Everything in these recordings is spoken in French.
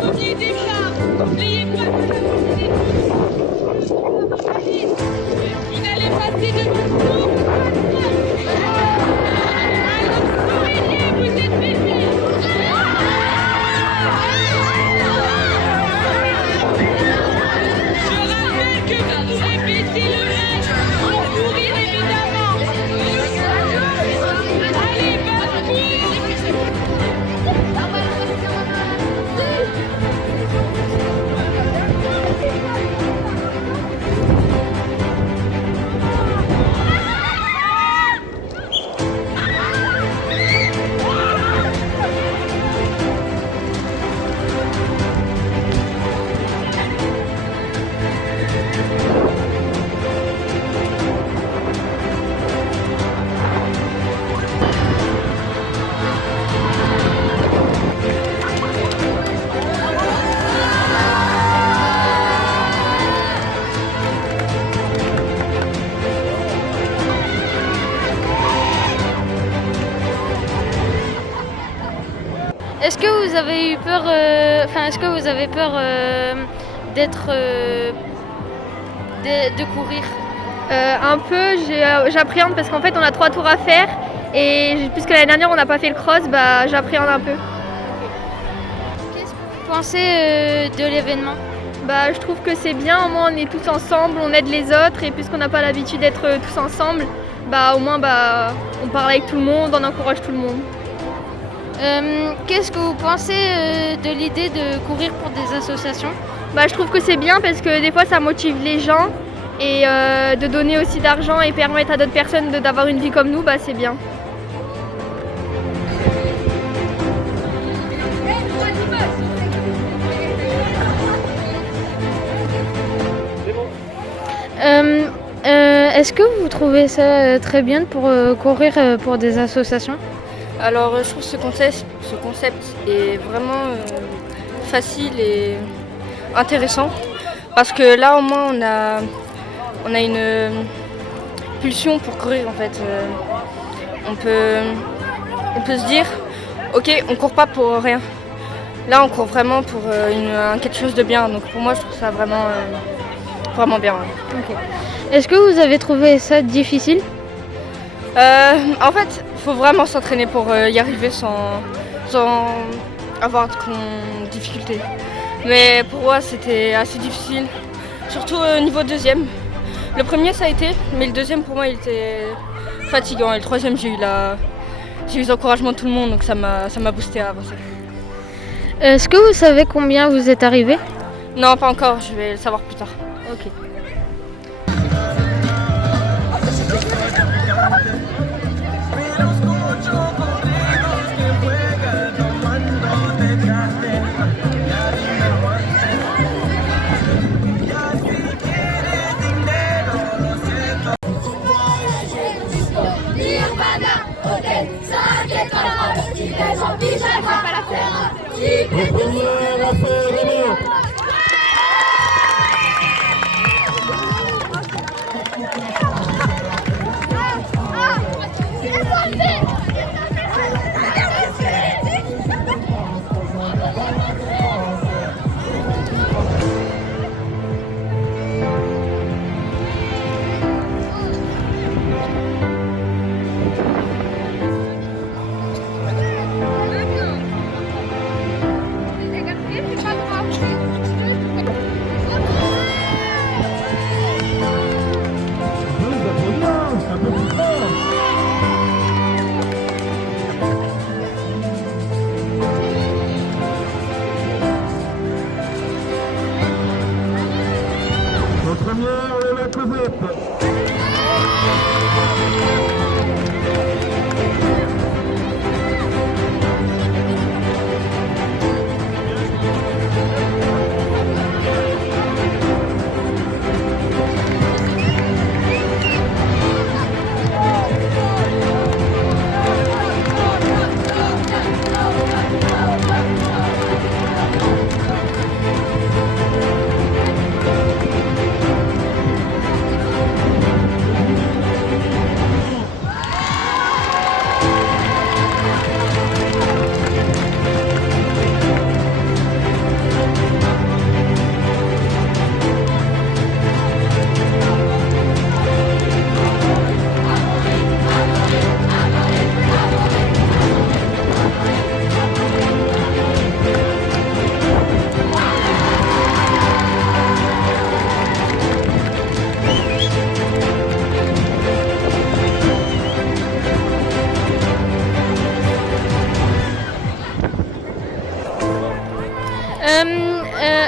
Premier départ, n'ayez pas vous allez passer de tour. Alors souriez, vous êtes bébé. Je rappelle que vous pouvez baisser le masque pour courir évidemment. Allez, bonne course. Est-ce que vous avez eu peur, est-ce que vous avez peur d'être, de courir? Un peu, j'appréhende parce qu'en fait on a 3 tours à faire et puisque l'année dernière on n'a pas fait le cross, bah j'appréhende un peu. Qu'est-ce que vous pensez de l'événement? Bah je trouve que c'est bien, au moins on est tous ensemble, on aide les autres et puisqu'on n'a pas l'habitude d'être tous ensemble, bah au moins on parle avec tout le monde, on encourage tout le monde. Qu'est-ce que vous pensez de l'idée de courir pour des associations? Bah je trouve que c'est bien parce que des fois ça motive les gens et de donner aussi d'argent et permettre à d'autres personnes d'avoir une vie comme nous, bah c'est bien. Est-ce que vous trouvez ça très bien pour courir pour des associations? Alors je trouve ce concept est vraiment facile et intéressant parce que là au moins on a une pulsion pour courir en fait. On peut se dire ok, on court pas pour rien. Là on court vraiment pour quelque chose de bien, donc pour moi je trouve ça vraiment bien. Ouais. Okay. Est-ce que vous avez trouvé ça difficile? En fait, il faut vraiment s'entraîner pour y arriver sans avoir de difficultés. Mais pour moi, c'était assez difficile, surtout au niveau deuxième. Le premier, ça a été, mais le deuxième, pour moi, il était fatigant. Et le troisième, j'ai eu les encouragements de tout le monde, donc ça m'a boosté à avancer. Est-ce que vous savez combien vous êtes arrivé? Non, pas encore, je vais le savoir plus tard. Ok. C'est pas grave.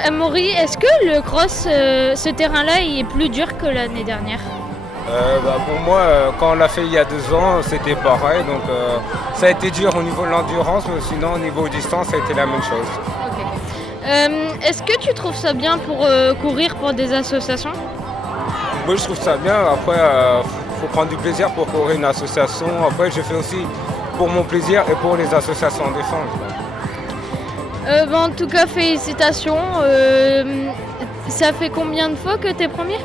Amaury, est-ce que le cross, ce terrain-là, il est plus dur que l'année dernière? Pour moi, quand on l'a fait il y a 2 ans, c'était pareil. Donc ça a été dur au niveau de l'endurance, mais sinon au niveau distance, ça a été la même chose. Est-ce que tu trouves ça bien pour courir pour des associations? Moi, je trouve ça bien. Après, faut prendre du plaisir pour courir une association. Après, je fais aussi pour mon plaisir et pour les associations en défense. En tout cas, félicitations. Ça fait combien de fois que tu es premier?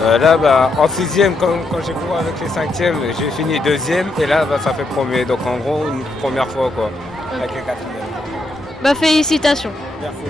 Là, en 6e, quand j'ai couru avec les 5e, j'ai fini 2e. Et là, ça fait premier. Donc en gros, une première fois quoi, avec les 4e. Félicitations. Merci.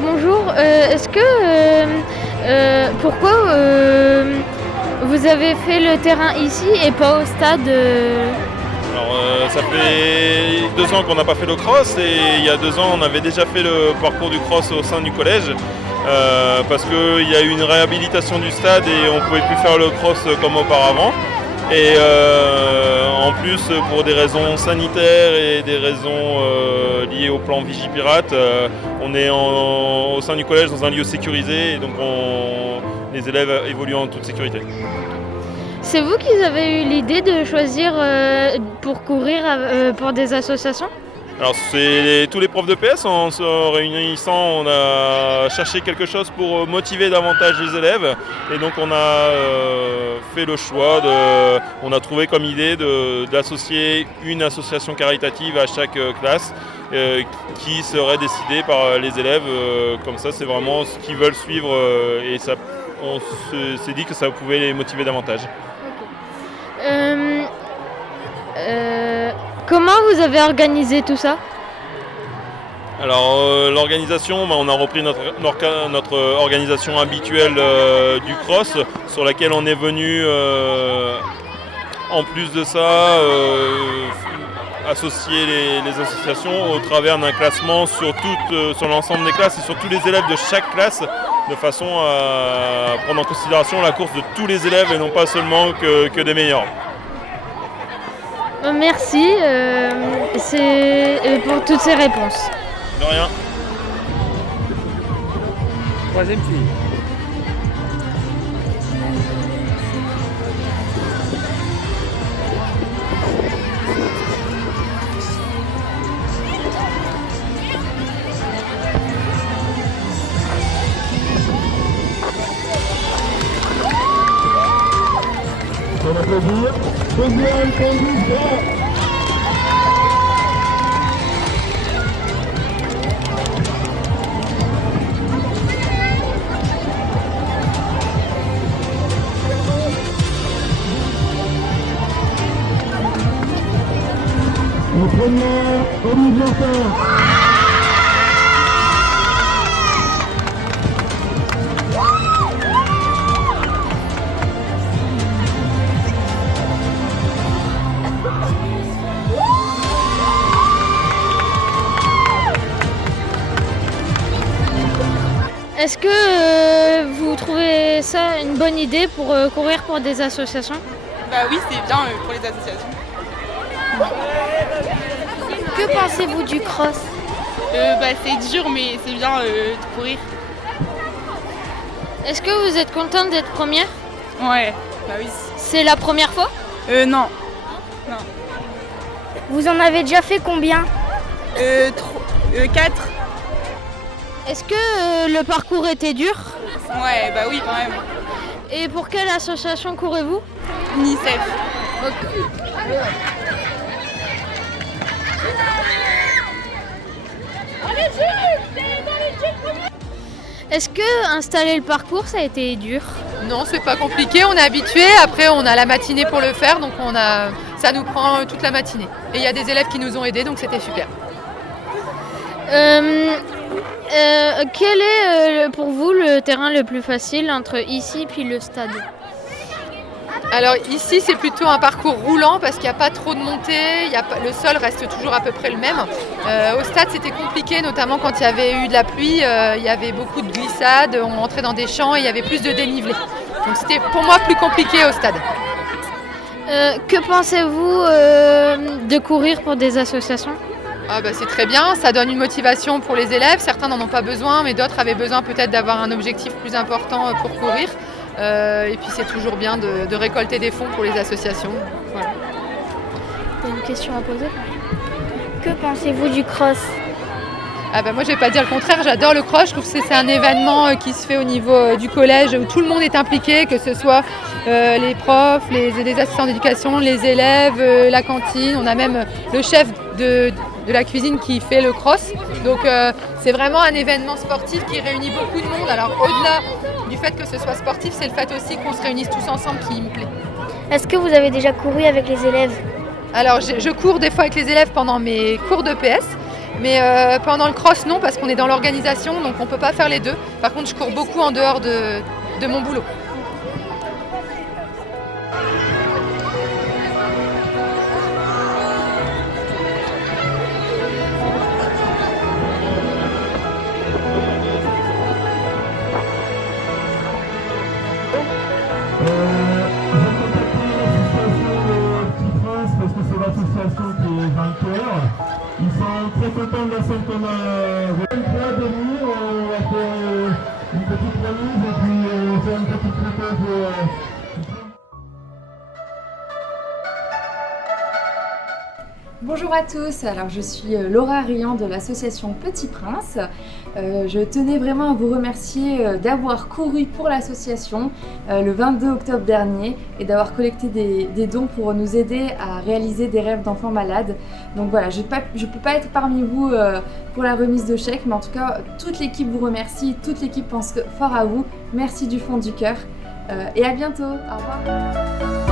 Bonjour, est-ce que pourquoi vous avez fait le terrain ici et pas au stade Alors ça fait 2 ans qu'on n'a pas fait le cross et il y a 2 ans on avait déjà fait le parcours du cross au sein du collège parce qu'il y a eu une réhabilitation du stade et on ne pouvait plus faire le cross comme auparavant. Et en plus, pour des raisons sanitaires et des raisons liées au plan Vigipirate, on est au sein du collège dans un lieu sécurisé et donc les élèves évoluent en toute sécurité. C'est vous qui avez eu l'idée de choisir pour courir pour des associations? Alors c'est tous les profs de PS, en se réunissant, on a cherché quelque chose pour motiver davantage les élèves et donc on a fait le choix, on a trouvé comme idée d'associer une association caritative à chaque classe qui serait décidée par les élèves, comme ça c'est vraiment ce qu'ils veulent suivre et ça, on s'est dit que ça pouvait les motiver davantage. Comment vous avez organisé tout ça? Alors l'organisation, on a repris notre organisation habituelle du cross sur laquelle on est venu en plus de ça associer les associations au travers d'un classement sur l'ensemble des classes et sur tous les élèves de chaque classe de façon à prendre en considération la course de tous les élèves et non pas seulement que des meilleurs. Merci pour toutes ces réponses. De rien. 3e fille. Est-ce que vous trouvez ça une bonne idée pour courir pour des associations? Bah oui, c'est bien pour les associations. Que pensez-vous du cross? C'est dur, mais c'est bien de courir. Est-ce que vous êtes contente d'être première? Ouais, bah oui. C'est la première fois? Non. Vous en avez déjà fait combien? 4. Est-ce que le parcours était dur? Ouais, bah oui, quand même. Et pour quelle association courez-vous? UNICEF. Est-ce que installer le parcours, ça a été dur? Non, c'est pas compliqué, on est habitué. Après, on a la matinée pour le faire, donc ça nous prend toute la matinée. Et il y a des élèves qui nous ont aidés, donc c'était super. Quel est pour vous le terrain le plus facile entre ici puis le stade? Alors ici c'est plutôt un parcours roulant parce qu'il n'y a pas trop de montée, le sol reste toujours à peu près le même. Au stade c'était compliqué, notamment quand il y avait eu de la pluie, il y avait beaucoup de glissades, on rentrait dans des champs et il y avait plus de dénivelé. Donc c'était pour moi plus compliqué au stade. Que pensez-vous de courir pour des associations? C'est très bien, ça donne une motivation pour les élèves, certains n'en ont pas besoin mais d'autres avaient besoin peut-être d'avoir un objectif plus important pour courir. Et puis c'est toujours bien de récolter des fonds pour les associations. Voilà. T'as une question à poser? Que pensez-vous du cross? Moi je vais pas dire le contraire, j'adore le cross, je trouve que c'est un événement qui se fait au niveau du collège où tout le monde est impliqué, que ce soit les profs, les assistants d'éducation, les élèves, la cantine, on a même le chef de la cuisine qui fait le cross. Donc c'est vraiment un événement sportif qui réunit beaucoup de monde. Alors au-delà du fait que ce soit sportif, c'est le fait aussi qu'on se réunisse tous ensemble qui me plaît. Est-ce que vous avez déjà couru avec les élèves? Alors je cours des fois avec les élèves pendant mes cours de PS, mais pendant le cross non, parce qu'on est dans l'organisation, donc on ne peut pas faire les deux. Par contre je cours beaucoup en dehors de mon boulot. L'association qui est vainqueur. Ils sont très contents de la scène qu'on a. Denis, on va faire une petite remise et puis faire une petite photo pour. Bonjour à tous, alors je suis Laura Riant de l'association Petit Prince. Je tenais vraiment à vous remercier d'avoir couru pour l'association le 22 octobre dernier et d'avoir collecté des dons pour nous aider à réaliser des rêves d'enfants malades. Donc voilà, je ne peux pas être parmi vous pour la remise de chèques, mais en tout cas toute l'équipe vous remercie, toute l'équipe pense fort à vous. Merci du fond du cœur et à bientôt, au revoir.